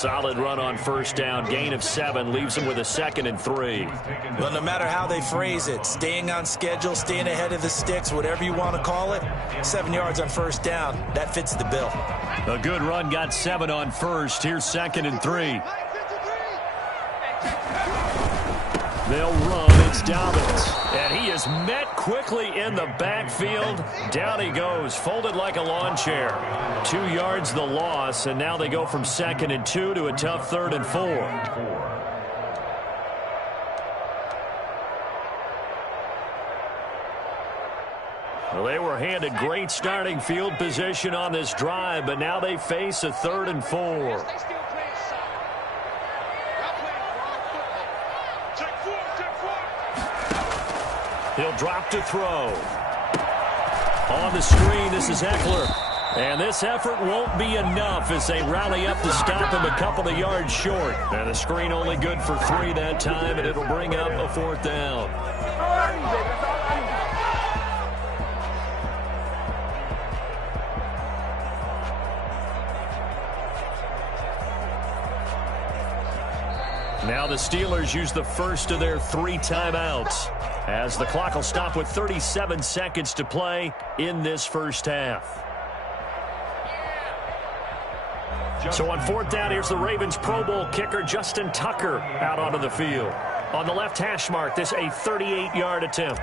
Solid run on first down. Gain of 7 leaves them with a 2nd and 3. Well, no matter how they phrase it, staying on schedule, staying ahead of the sticks, whatever you want to call it, 7 yards on first down, that fits the bill. A good run got 7 on first. Here's 2nd and 3. They'll run. It's Dobbins. And he is met quickly in the backfield. Down he goes, folded like a lawn chair. 2 yards the loss, and now they go from 2nd and 2 to a tough 3rd and 4. Well, they were handed great starting field position on this drive, but now they face a 3rd and 4. He'll drop to throw. On the screen, this is Eckler. And this effort won't be enough as they rally up to stop him a couple of yards short. And the screen only good for 3 that time, and it'll bring up a 4th down. Now the Steelers use the first of their 3 timeouts, as the clock will stop with 37 seconds to play in this first half. So on 4th down, here's the Ravens Pro Bowl kicker Justin Tucker out onto the field. On the left hash mark, this a 38-yard attempt.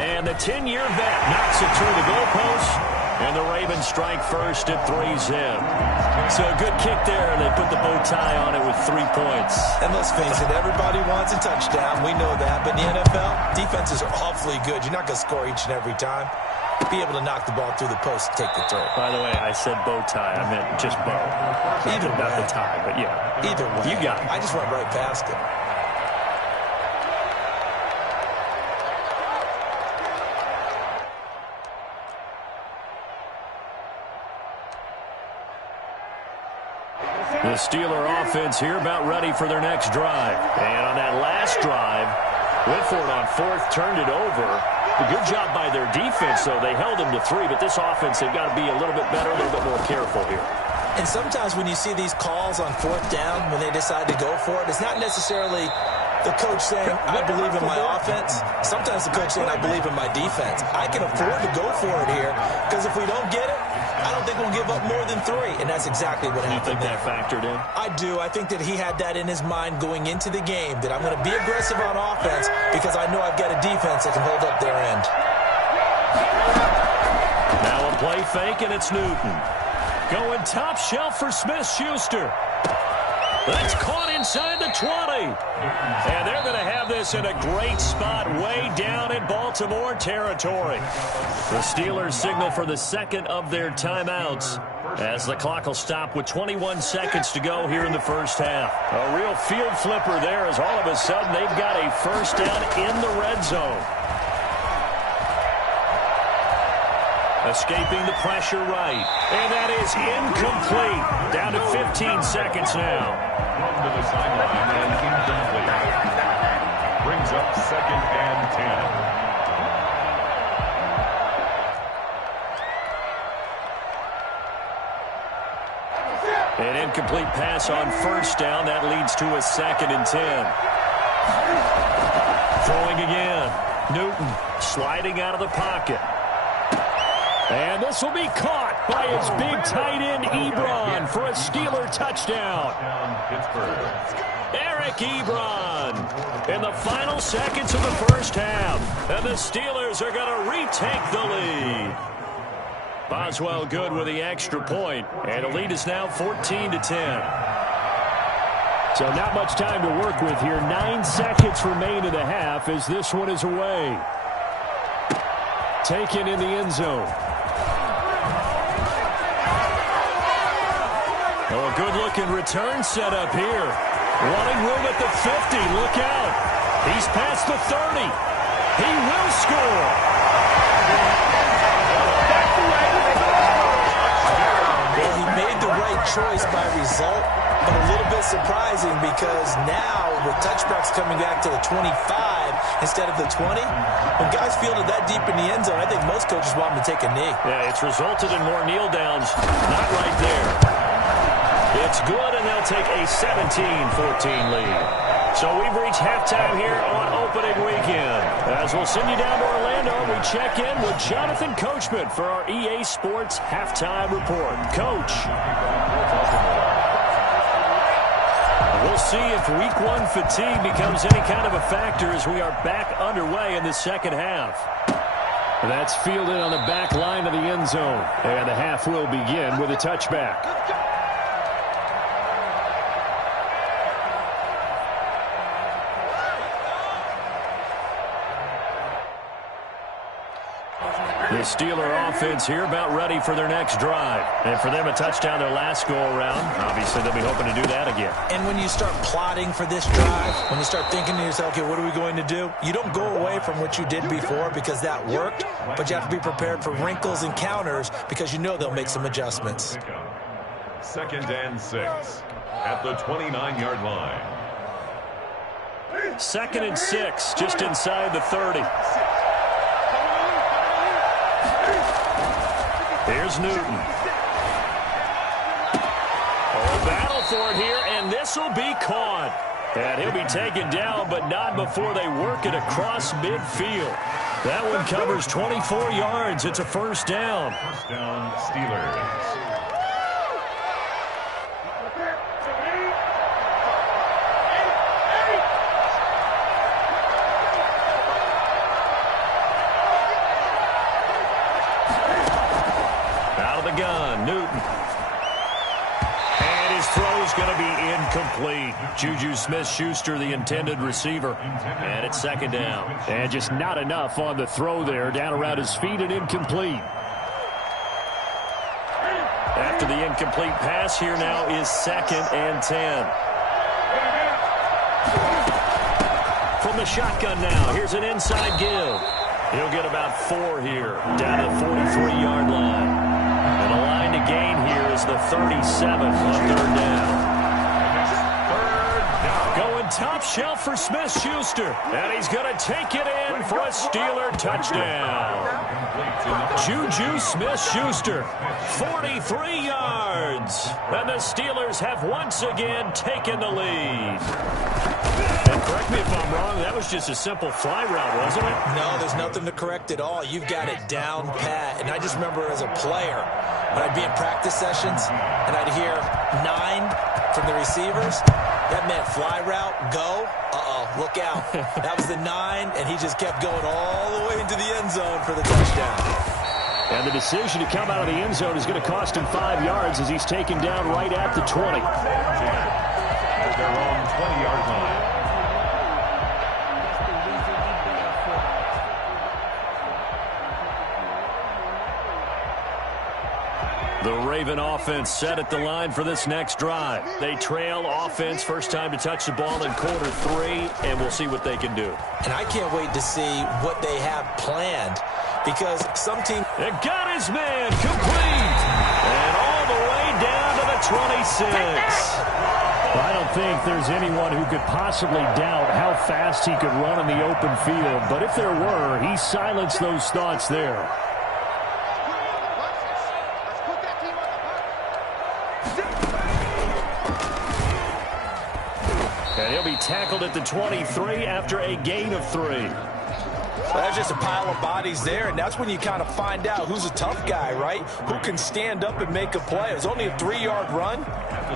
And the 10-year vet knocks it through the goalpost. And the Ravens strike first at 3-zip. So a good kick there, and they put the bow tie on it with 3 points. And let's face it, everybody wants a touchdown. We know that. But in the NFL, defenses are awfully good. You're not going to score each and every time. Be able to knock the ball through the post and take the throw. By the way, I said bow tie. I meant just bow. Either way. Not the tie, but yeah. Either way. You got it. I just went right past it. The Steeler offense here about ready for their next drive. And on that last drive, went for it on 4th, turned it over. A good job by their defense, though. They held them to 3, but this offense, they've got to be a little bit better, a little bit more careful here. And sometimes when you see these calls on 4th down, when they decide to go for it, it's not necessarily the coach saying, I believe in my offense. Sometimes the coach saying, I believe in my defense. I can afford to go for it here, because if we don't get it, I don't think we'll give up more than 3, and that's exactly what happened. You think that factored in? I do. I think that he had that in his mind going into the game, that I'm going to be aggressive on offense because I know I've got a defense that can hold up their end. Now a play fake, and it's Newton. Going top shelf for Smith-Schuster. That's caught inside the 20. And they're going to have this in a great spot way down in Baltimore territory. The Steelers signal for the 2nd of their timeouts as the clock will stop with 21 seconds to go here in the first half. A real field flipper there as all of a sudden they've got a first down in the red zone. Escaping the pressure right. And that is incomplete. Down to 15 seconds now. To the sideline and incomplete. Brings up 2nd and 10. An incomplete pass on first down. That leads to a 2nd and 10. Throwing again. Newton sliding out of the pocket. And this will be caught by his big tight end, Ebron, for a Steeler touchdown. Eric Ebron in the final seconds of the first half. And the Steelers are going to retake the lead. Boswell good with the extra point. And the lead is now 14-10. So not much time to work with here. 9 seconds remain in the half as this one is away. Taken in the end zone. Oh, a good-looking return set up here. Running room at the 50. Look out. He's past the 30. He will score. Well, he made the right choice by result. but a little bit surprising because now with touchbacks coming back to the 25 instead of the 20, when guys fielded that deep in the end zone, I think most coaches want them to take a knee. Yeah, it's resulted in more kneel downs. Not right there. It's good, and they'll take a 17-14 lead. So we've reached halftime here on opening weekend. As we'll send you down to Orlando, we check in with Jonathan Coachman for our EA Sports Halftime Report. Coach. We'll see if week one fatigue becomes any kind of a factor as we are back underway in the second half. That's fielded on the back line of the end zone. And the half will begin with a touchback. The Steeler offense here about ready for their next drive. And for them, a touchdown their last go-around. Obviously, they'll be hoping to do that again. And when you start plotting for this drive, when you start thinking to yourself, okay, what are we going to do? You don't go away from what you did before because that worked, but you have to be prepared for wrinkles and counters because you know they'll make some adjustments. 2nd and 6 at the 29-yard line. 2nd and 6, just inside the 30. Here's Newton. Oh, battle for it here, and this will be caught. And he'll be taken down, but not before they work it across midfield. That one covers 24 yards. It's a first down. First down, Steelers. Gun, Newton. And his throw's going to be incomplete. Juju Smith-Schuster, the intended receiver. And it's 2nd down. And just not enough on the throw there. Down around his feet and incomplete. After the incomplete pass, here now is 2nd and 10. From the shotgun now, here's an inside give. He'll get about 4 here, down to the 43-yard line. And the line to gain here is the 37 on 3rd down. Going top shelf for Smith-Schuster. And he's going to take it in for a Steeler touchdown. Juju Smith-Schuster, 43 yards. And the Steelers have once again taken the lead. And correct me if I'm wrong, that was just a simple fly route, wasn't it? No, there's nothing to correct at all. You've got it down pat. And I just remember as a player, when I'd be in practice sessions and I'd hear 9 from the receivers, that meant fly route, go, look out. That was the 9, and he just kept going all the way into the end zone for the touchdown. And the decision to come out of the end zone is going to cost him 5 yards as he's taken down right at the 20. At their own 20-yard line. The Raven offense set at the line for this next drive. They trail offense, first time to touch the ball in quarter 3, and we'll see what they can do. And I can't wait to see what they have planned because some team... It got his man complete. And all the way down to the 26. I don't think there's anyone who could possibly doubt how fast he could run in the open field. But if there were, he silenced those thoughts there. And he'll be tackled at the 23 after a gain of 3. Well, there's just a pile of bodies there, and that's when you kind of find out who's a tough guy, right? Who can stand up and make a play. It was only a 3-yard run,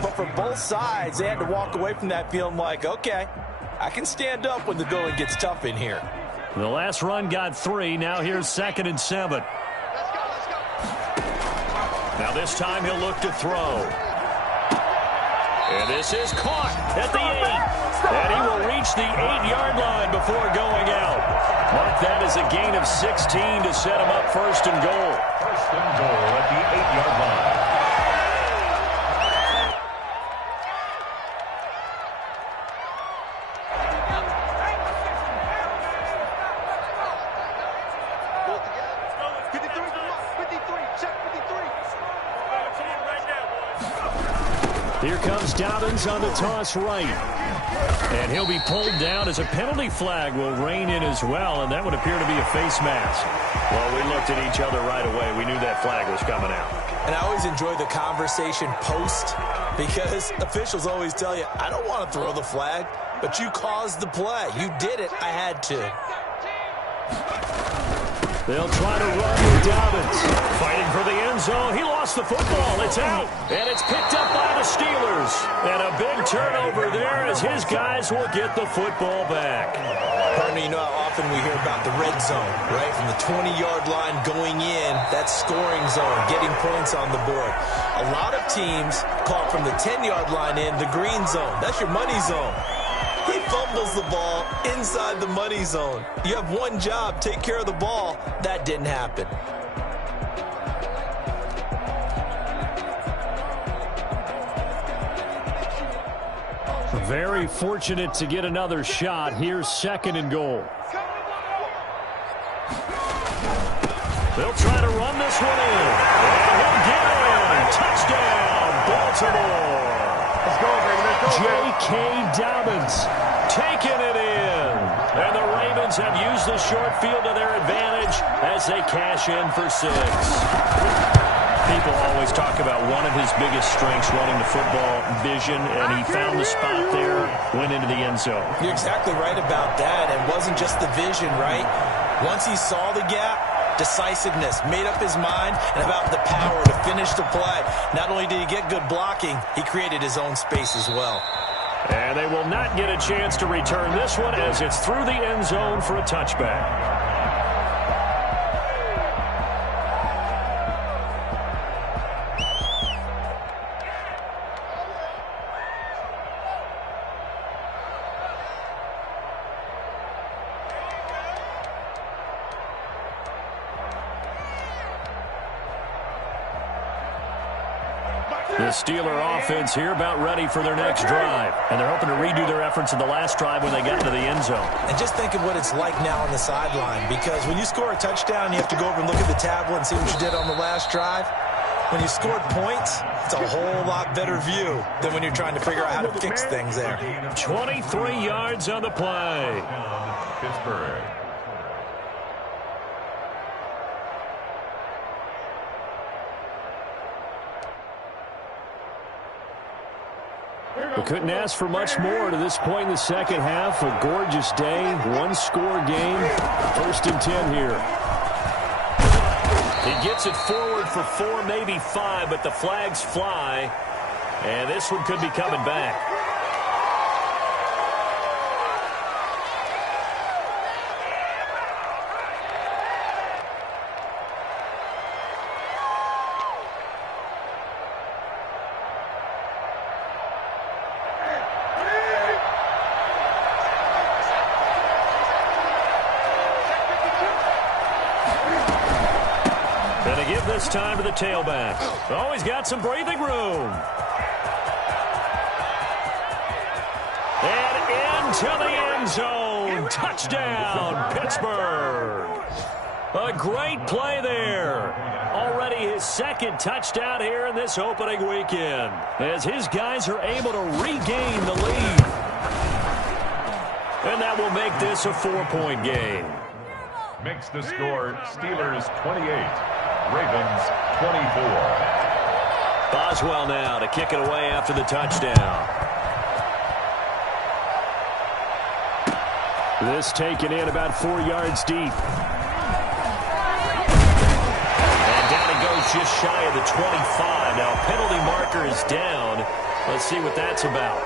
but for both sides, they had to walk away from that feeling like, okay, I can stand up when the going gets tough in here. The last run got 3. Now here's 2nd and 7. Now this time he'll look to throw. And this is caught at the 8. And he will reach the 8-yard line before going out. Mark that as a gain of 16 to set him up 1st and goal. 1st and goal at the 8-yard line. Here comes Dobbins on the toss right. And he'll be pulled down as a penalty flag will rein in as well, and that would appear to be a face mask. Well, we looked at each other right away. We knew that flag was coming out. And I always enjoy the conversation post because officials always tell you, I don't want to throw the flag, but you caused the play. You did it. I had to. They'll try to run with Dobbins. Fighting for the end zone. He lost the football. It's out. And it's picked up by the Steelers. And a big turnover there as his guys will get the football back. Pardon me, you know how often we hear about the red zone, right? From the 20-yard line going in, that scoring zone, getting points on the board. A lot of teams call from the 10-yard line in the green zone. That's your money zone. He fumbles the ball inside the money zone. You have one job, take care of the ball. That didn't happen. Very fortunate to get another shot. Here's 2nd and goal. They'll try to run this one in. And he'll get in. Touchdown, Baltimore. Let's go, baby. Let's go. J.K. Dobbins taking it in. And the Ravens have used the short field to their advantage as they cash in for 6. People always talk about one of his biggest strengths running the football, vision, and he found the spot there, went into the end zone. You're exactly right about that. It wasn't just the vision, right? Once he saw the gap, decisiveness, made up his mind, and about the power to finish the play. Not only did he get good blocking, he created his own space as well. And they will not get a chance to return this one as it's through the end zone for a touchback. The Steeler offense here about ready for their next drive. And they're hoping to redo their efforts in the last drive when they got into the end zone. And just think of what it's like now on the sideline. Because when you score a touchdown, you have to go over and look at the tablet and see what you did on the last drive. When you scored points, it's a whole lot better view than when you're trying to figure out how to fix things there. 23 yards on the play. Pittsburgh. We couldn't ask for much more to this point in the second half. A gorgeous day, one-score game. 1st and 10 here. He gets it forward for 4, maybe 5, but the flags fly. And this one could be coming back. This time to the tailback. Oh, he's got some breathing room. And into the end zone. Touchdown, Pittsburgh. A great play there. Already his 2nd touchdown here in this opening weekend, as his guys are able to regain the lead. And that will make this a 4-point game. Makes the score Steelers 28. Ravens 24. Boswell now to kick it away after the touchdown. This taken in about 4 yards deep. And down he goes just shy of the 25. Now penalty marker is down. Let's see what that's about.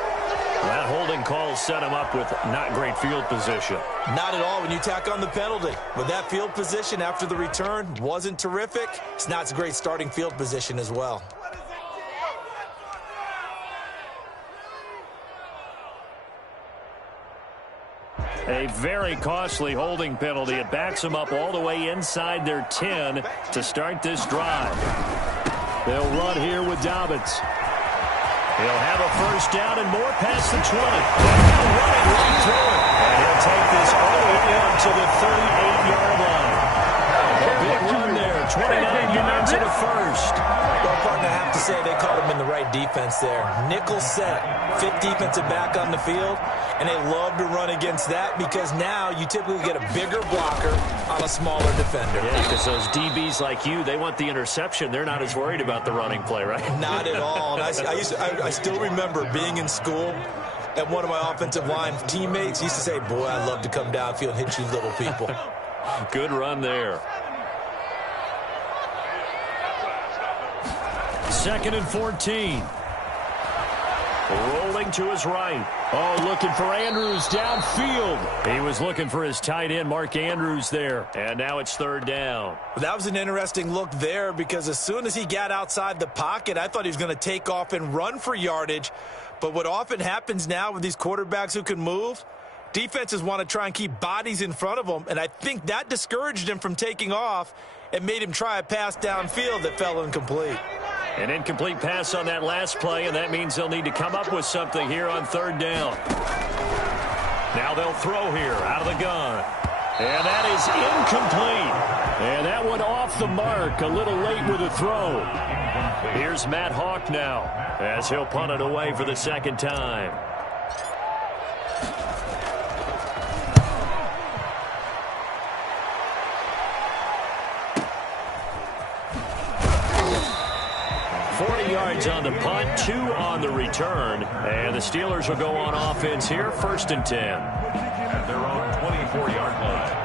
That holding call set him up with not great field position. Not at all when you tack on the penalty. But that field position after the return wasn't terrific. It's not a great starting field position as well. A very costly holding penalty. It backs them up all the way inside their 10 to start this drive. They'll run here with Dobbins. He'll have a first down and more past the 20. Running right through it. And he'll take this all the way up to the 38-yard line. A big run there. 29 yards in a first. Well, partner, I have to say they caught him in the right right defense there. Nickel set, fifth defensive back on the field, and they love to run against that because now you typically get a bigger blocker on a smaller defender. Yeah, because those DBs like you, they want the interception. They're not as worried about the running play, right? Not at all. And I still remember being in school, and one of my offensive line teammates used to say, boy, I'd love to come downfield and hit you little people. Good run there. 2nd and 14. Rolling to his right. Oh, looking for Andrews downfield. He was looking for his tight end, Mark Andrews, there. And now it's 3rd down. That was an interesting look there because as soon as he got outside the pocket, I thought he was going to take off and run for yardage. But what often happens now with these quarterbacks who can move, defenses want to try and keep bodies in front of them, and I think that discouraged him from taking off and made him try a pass downfield that fell incomplete. An incomplete pass on that last play, and that means they'll need to come up with something here on 3rd down. Now they'll throw here out of the gun. And that is incomplete. And that one off the mark, a little late with the throw. Here's Matt Hawk now as he'll punt it away for the 2nd time. On the punt, 2 on the return, and the Steelers will go on offense here, 1st and 10. At their own 24-yard line.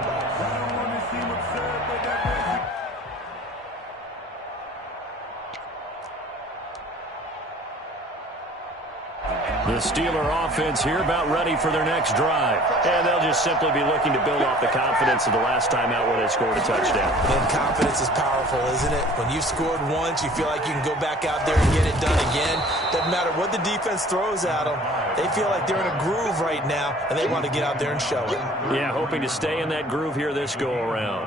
The Steeler offense here about ready for their next drive. And they'll just simply be looking to build off the confidence of the last time out where they scored a touchdown. And confidence is powerful, isn't it? When you've scored once, you feel like you can go back out there and get it done again. Doesn't matter what the defense throws at them. They feel like they're in a groove right now, and they want to get out there and show it. Yeah, hoping to stay in that groove here this go-around.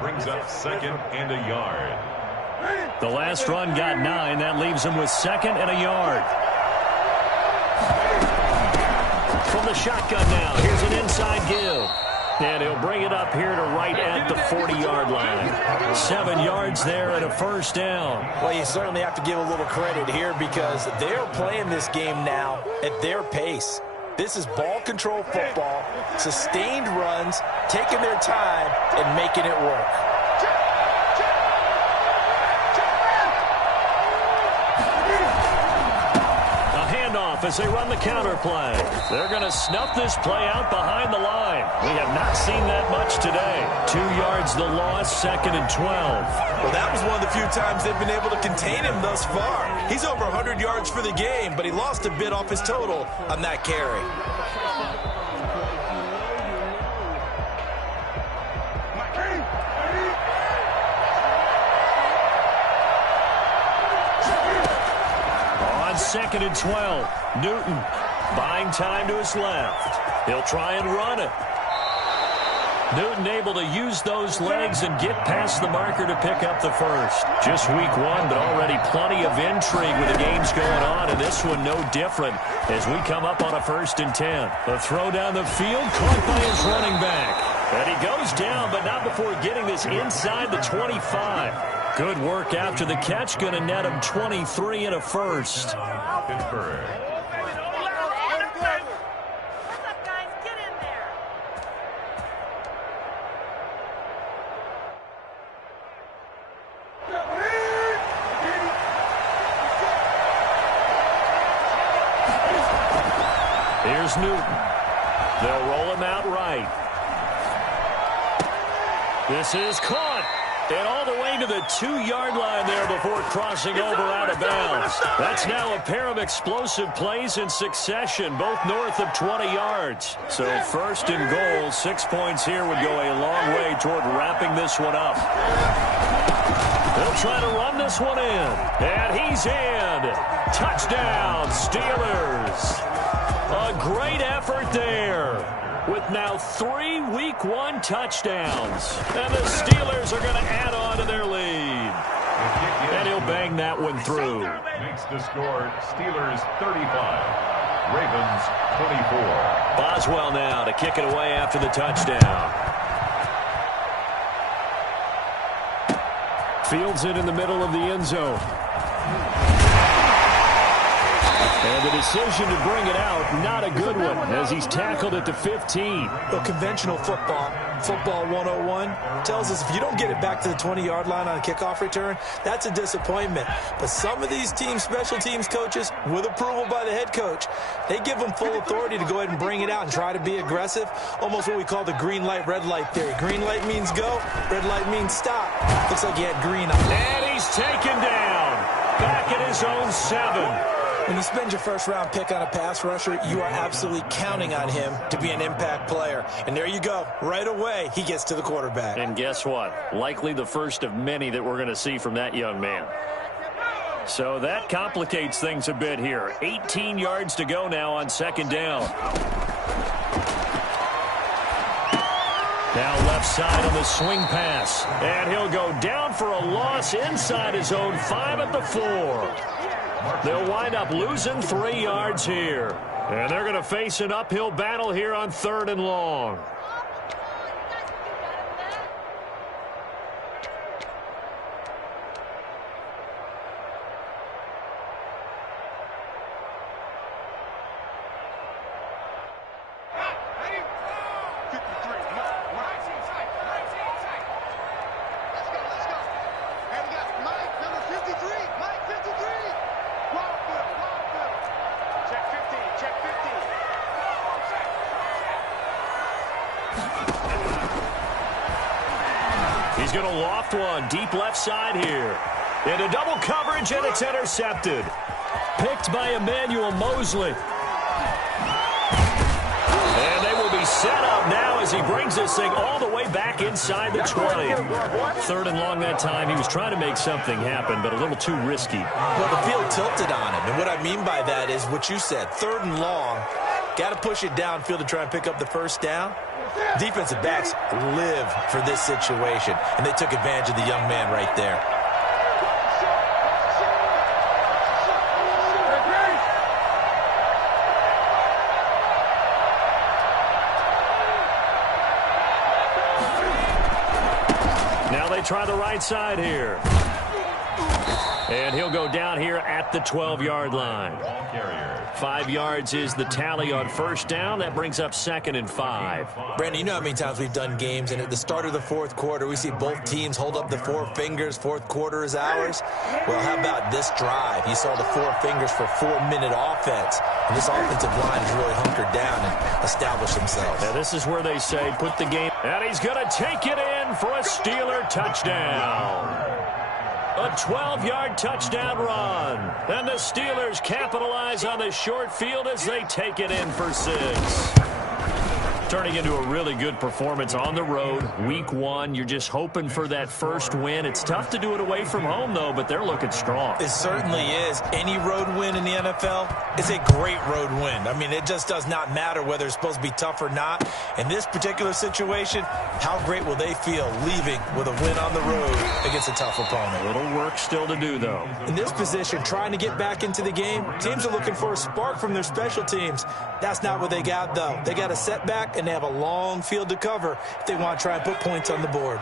Brings up 2nd and a yard. The last run got 9. That leaves them with 2nd and a yard. From the shotgun now, here's an inside give. And he'll bring it up here to right at the 40-yard line. 7 yards there and a 1st down. Well, you certainly have to give a little credit here because they're playing this game now at their pace. This is ball control football, sustained runs, taking their time, and making it work. As they run the counter play. They're going to snuff this play out behind the line. We have not seen that much today. 2 yards the loss, 2nd and 12. Well, that was one of the few times they've been able to contain him thus far. He's over 100 yards for the game, but he lost a bit off his total on that carry. On 2nd and 12, Newton buying time to his left. He'll try and run it. Newton able to use those legs and get past the marker to pick up the 1st. Just week 1, but already plenty of intrigue with the games going on, and this one no different as we come up on a 1st and 10. The throw down the field caught by his running back. And he goes down, but not before getting this inside the 25. Good work after the catch, going to net him 23 and a 1st. Pittsburgh. Here's Newton. They'll roll him out right. This is caught. And all the way to the 2-yard line there before crossing over out of bounds. That's now a pair of explosive plays in succession, both north of 20 yards. So 1st and goal, 6 points here would go a long way toward wrapping this one up. They'll try to run this one in. And he's in. Touchdown, Steelers. A great effort there. With now 3 Week 1 touchdowns. And the Steelers are going to add on to their lead. And he'll bang that one through. Makes the score Steelers 35, Ravens 24. Boswell now to kick it away after the touchdown. Fields it in the middle of the end zone. And the decision to bring it out, not a good one, as he's tackled at the 15. Well, conventional football 101, tells us if you don't get it back to the 20-yard line on a kickoff return, that's a disappointment. But some of these team special teams coaches, with approval by the head coach, they give them full authority to go ahead and bring it out and try to be aggressive, almost what we call the green light, red light theory. Green light means go, red light means stop. Looks like he had green on. And he's taken down, back at his own 7. When you spend your first-round pick on a pass rusher, you are absolutely counting on him to be an impact player. And there you go. Right away, he gets to the quarterback. And guess what? Likely the first of many that we're going to see from that young man. So that complicates things a bit here. 18 yards to go now on second down. Now left side on the swing pass. And he'll go down for a loss inside his own 5 at the 4. They'll wind up losing 3 yards here. And they're going to face an uphill battle here on 3rd and long. He's going to loft one deep left side here. Into double coverage, and it's intercepted. Picked by Emmanuel Mosley. And they will be set up now as he brings this thing all the way back inside the 20. 3rd and long that time. He was trying to make something happen, but a little too risky. Well, the field tilted on him. And what I mean by that is what you said. 3rd and long. Got to push it downfield to try and pick up the first down. Defensive backs live for this situation, and they took advantage of the young man right there. Now they try the right side here. And he'll go down here at the 12-yard line. 5 yards is the tally on first down. That brings up 2nd and 5. Brandon, you know how many times we've done games, and at the start of the 4th quarter, we see both teams hold up the 4 fingers. 4th quarter is ours. Well, how about this drive? You saw the 4 fingers for 4-minute offense. And this offensive line has really hunkered down and established themselves. Now, this is where they say put the game. And he's going to take it in for a Steeler touchdown. A 12-yard touchdown run. And the Steelers capitalize on the short field as they take it in for 6. Turning into a really good performance on the road. Week 1, you're just hoping for that first win. It's tough to do it away from home, though, but they're looking strong. It certainly is. Any road win in the NFL is a great road win. I mean, it just does not matter whether it's supposed to be tough or not. In this particular situation, how great will they feel leaving with a win on the road against a tough opponent? A little work still to do, though. In this position, trying to get back into the game, teams are looking for a spark from their special teams. That's not what they got, though. They got a setback, and they have a long field to cover if they want to try and put points on the board.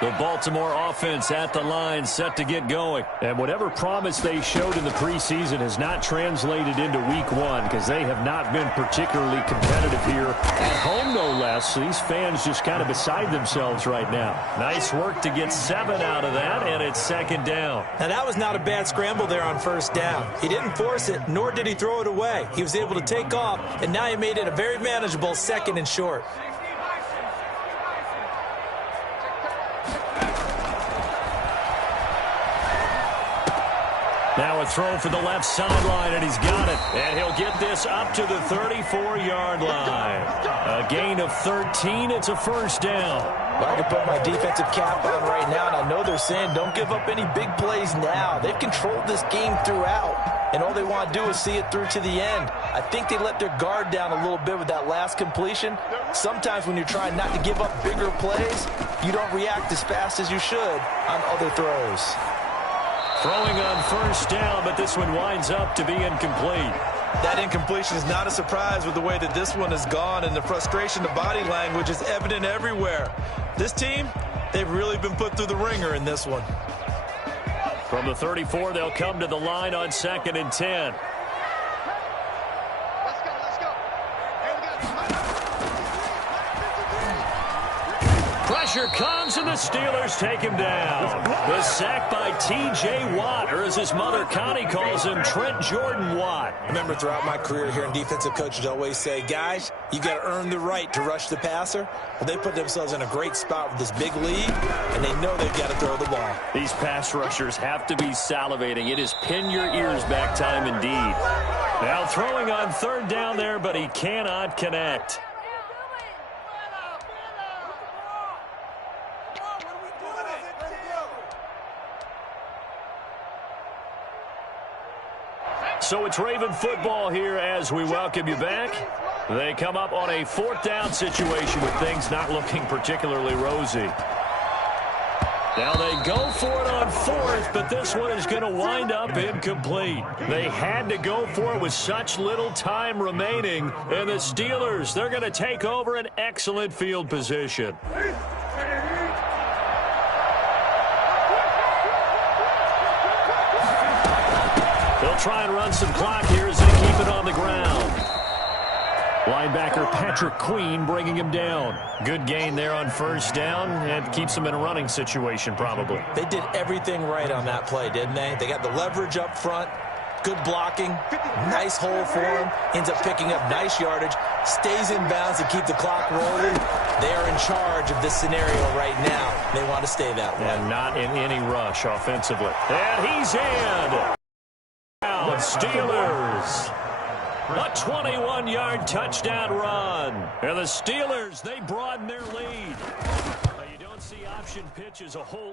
The Baltimore offense at the line, set to get going. And whatever promise they showed in the preseason has not translated into week 1 because they have not been particularly competitive here at home, no less. So these fans just kind of beside themselves right now. Nice work to get 7 out of that, and it's 2nd down. Now, that was not a bad scramble there on first down. He didn't force it, nor did he throw it away. He was able to take off, and now he made it a very manageable 2nd and short. Now a throw for the left sideline, and he's got it. And he'll get this up to the 34-yard line. A gain of 13. It's a first down. Well, I can put my defensive cap on right now, and I know they're saying don't give up any big plays now. They've controlled this game throughout, and all they want to do is see it through to the end. I think they let their guard down a little bit with that last completion. Sometimes when you're trying not to give up bigger plays, you don't react as fast as you should on other throws. Throwing on first down, but this one winds up to be incomplete. That incompletion is not a surprise with the way that this one has gone, and the frustration, the body language is evident everywhere. This team, they've really been put through the ringer in this one. From the 34, they'll come to the line on 2nd and 10. pressure comes, and the Steelers take him down. The sack by T.J. Watt, or as his mother Connie calls him, Trent Jordan Watt. I remember throughout my career here in defensive coaches always say, guys, you got to earn the right to rush the passer. Well, they put themselves in a great spot with this big lead, and they know they've got to throw the ball. These pass rushers have to be salivating. It is pin your ears back time indeed. Now throwing on third down there, but he cannot connect. So it's Raven football here as we welcome you back. They come up on a fourth down situation with things not looking particularly rosy. Now they go for it on fourth, but this one is going to wind up incomplete. They had to go for it with such little time remaining. And the Steelers, they're going to take over an excellent field position. They'll try and run some clock here as they keep it on the ground. Linebacker Patrick Queen bringing him down. Good gain there on first down, and keeps him in a running situation probably. They did everything right on that play, didn't they? They got the leverage up front, good blocking, nice hole for him, ends up picking up nice yardage, stays in bounds to keep the clock rolling. They are in charge of this scenario right now. They want to stay that way. And not in any rush offensively. And he's in. Steelers. A 21-yard touchdown run. And the Steelers, they broaden their lead. You don't see option pitches a whole